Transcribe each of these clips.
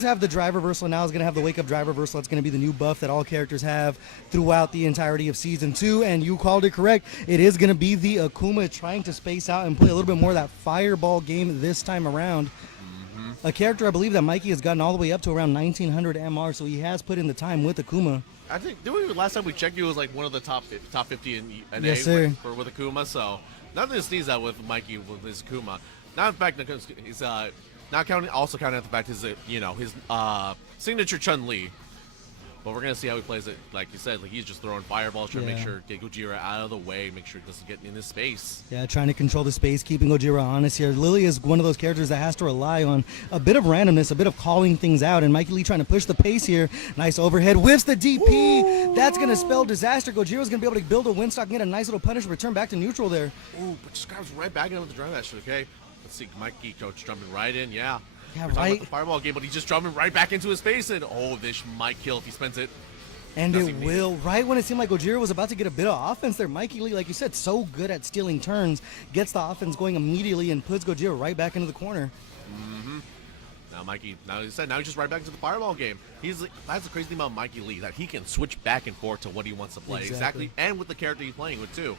Have the drive reversal now is going to have the wake up drive reversal. It's going to be the new buff that all characters have throughout the entirety of season 2, and you called it correct. It is going to be the Akuma trying to space out and play a little bit more of that fireball game this time around. A character I believe that Mikey has gotten all the way up to around 1900 MR, so he has put in the time with Akuma. I think last time we checked, he was like one of the top 50 in yes, A with Akuma. So nothing to sneeze at with Mikey with his Akuma. Now, in fact, he's not counting the fact his his signature Chun-Li. But we're gonna see how he plays it. Like you said, like he's just throwing fireballs, trying to make sure get Gojira out of the way, make sure he doesn't get in his space. Yeah, trying to control the space, keeping Gojira honest here. Lily is one of those characters that has to rely on a bit of randomness, a bit of calling things out, and Mikey Lee trying to push the pace here. Nice overhead, whiffs the DP. Ooh. That's gonna spell disaster. Gojira's gonna be able to build a win stock and get a nice little punish, return back to neutral there. Ooh, but just grabs right back in with the drive action, okay? Let's see, Mikey coach jumping right in, yeah. Yeah, we're right. About the fireball game, but he's just jumping right back into his face, and oh, this might kill if he spends it. And it will. Right when it seemed like Gojira was about to get a bit of offense there, Mikey Lee, like you said, so good at stealing turns, gets the offense going immediately and puts Gojira right back into the corner. Now Mikey, he's just right back into the fireball game. That's the crazy thing about Mikey Lee, that he can switch back and forth to what he wants to play. Exactly. And with the character he's playing with, too.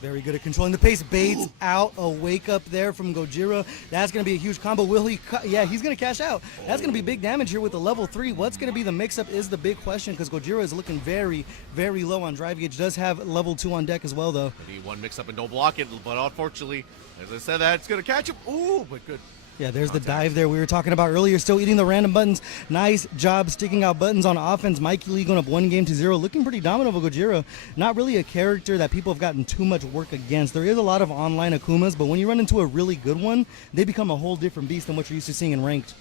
Very good at controlling the pace. Baits out a wake up there from Gojira. That's going to be a huge combo. Will he? Yeah, he's going to cash out. That's going to be big damage here with the level 3. What's going to be the mix-up is the big question, because Gojira is looking very, very low on drive gauge. Does have level 2 on deck as well, though. Maybe one mix-up and don't block it, but unfortunately, as I said, that's going to catch him. Ooh, but good. Yeah, there's the dive there we were talking about earlier. Still eating the random buttons. Nice job sticking out buttons on offense. Mikey Lee going up 1-0, looking pretty dominant with Gojira. Not really a character that people have gotten too much work against. There is a lot of online Akumas, but when you run into a really good one, they become a whole different beast than what you're used to seeing in ranked.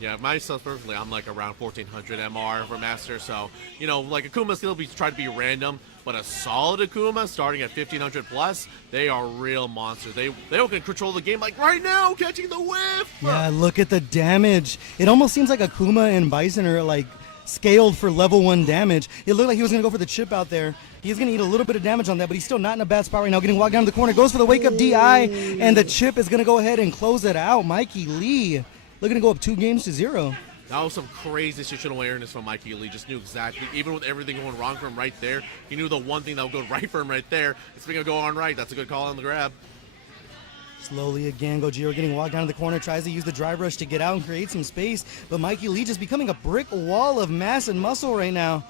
Yeah, myself personally, I'm like around 1400 MR for Master, so, like Akuma still try to be random, but a solid Akuma starting at 1500 plus, they are real monsters. They can control the game like right now, catching the whiff. Yeah, look at the damage. It almost seems like Akuma and Bison are like scaled for level 1 damage. It looked like he was going to go for the chip out there. He's going to eat a little bit of damage on that, but he's still not in a bad spot right now. Getting walked down to the corner, goes for the wake up DI, and the chip is going to go ahead and close it out. Mikey Lee looking to go up 2-0. That was some crazy situational awareness from Mikey Lee. Just knew exactly, even with everything going wrong for him right there, he knew the one thing that would go right for him right there. It's going to go on right. That's a good call on the grab. Slowly again, Gojira getting walked down to the corner, tries to use the drive rush to get out and create some space, but Mikey Lee just becoming a brick wall of mass and muscle right now.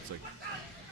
It's like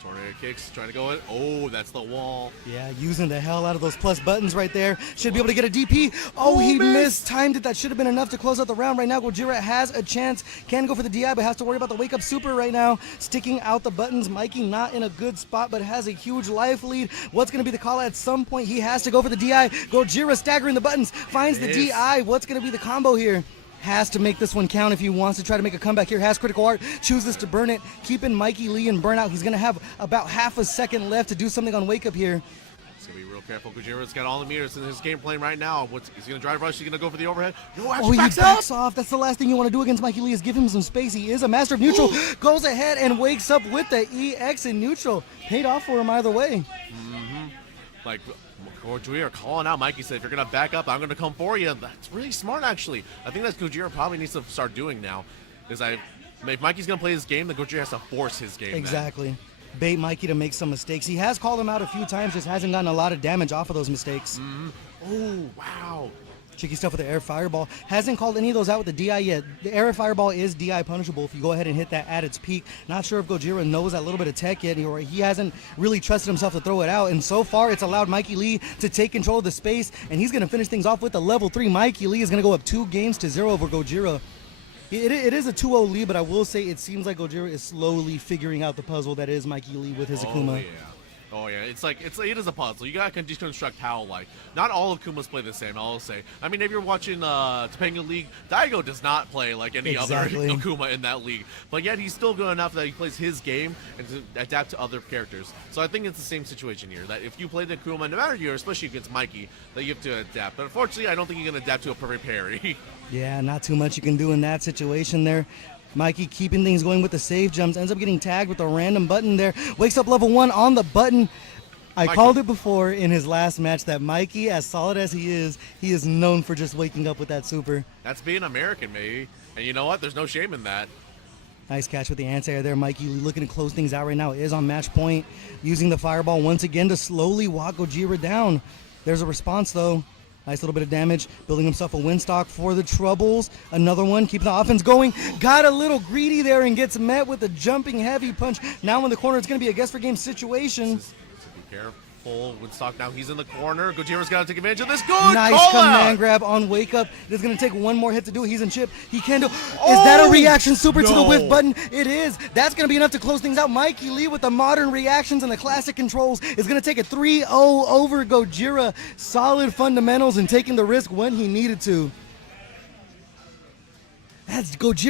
tornado kicks, trying to go in. Oh, that's the wall. Yeah, using the hell out of those plus buttons right there. Should be able to get a DP. Oh, he mistimed it. That should have been enough to close out the round right now. Gojira has a chance. Can go for the DI, but has to worry about the wake up super right now. Sticking out the buttons. Mikey not in a good spot, but has a huge life lead. What's going to be the call at some point? He has to go for the DI. Gojira staggering the buttons. Finds the DI. What's going to be the combo here? Has to make this one count if he wants to try to make a comeback here. Has critical art, chooses to burn it, keeping Mikey Lee in burnout. He's going to have about half a second left to do something on wake up here. He's going to be real careful. Gojira's got all the meters in his game plan right now. He's going to drive rush. He's going to go for the overhead. No, he backs off. That's the last thing you want to do against Mikey Lee, is give him some space. He is a master of neutral. Goes ahead and wakes up with the EX in neutral. Paid off for him either way. Like, Gojira calling out Mikey, said, if you're going to back up, I'm going to come for you. That's really smart, actually. I think that's Gojira probably needs to start doing now. Is if Mikey's going to play this game, then Gojira has to force his game. Exactly. Bait Mikey to make some mistakes. He has called him out a few times, just hasn't gotten a lot of damage off of those mistakes. Oh, wow. Tricky stuff with the air fireball. Hasn't called any of those out with the DI yet. The air fireball is DI punishable if you go ahead and hit that at its peak. Not sure if Gojira knows that little bit of tech yet, or he hasn't really trusted himself to throw it out. And so far, it's allowed Mikey Lee to take control of the space, and he's going to finish things off with a level 3. Mikey Lee is going to go up 2-0 over Gojira. It is a 2-0 lead, but I will say it seems like Gojira is slowly figuring out the puzzle that is Mikey Lee with his Akuma. Oh yeah, it is a puzzle. You gotta deconstruct how, like, not all of Akumas play the same, I'll say. I mean, if you're watching Topanga League, Daigo does not play like any other Akuma in that league, but yet he's still good enough that he plays his game and to adapt to other characters. So I think it's the same situation here, that if you play the Akuma, no matter you, especially against Mikey, that you have to adapt. But unfortunately, I don't think you can adapt to a perfect parry. Yeah, not too much you can do in that situation there. Mikey keeping things going with the save jumps, ends up getting tagged with a random button there. Wakes up level 1 on the button. I called it before in his last match that Mikey, as solid as he is known for just waking up with that super. That's being American, maybe. And you know what? There's no shame in that. Nice catch with the anti-air there, Mikey. Looking to close things out right now. Is on match point. Using the fireball once again to slowly walk Gojira down. There's a response, though. Nice little bit of damage. Building himself a win stock for the troubles. Another one. Keep the offense going. Got a little greedy there and gets met with a jumping heavy punch. Now in the corner, it's going to be a guess for game situation. Be careful. Woodstock now. He's in the corner. Gojira's got to take advantage of this. Good Nice call command out. grab on Wake Up. It's going to take one more hit to do it. He's in chip. He can do. Is that a reaction super to the whiff button? It is. That's going to be enough to close things out. Mikey Lee with the modern reactions and the classic controls is going to take a 3-0 over Gojira. Solid fundamentals and taking the risk when he needed to. That's Gojira.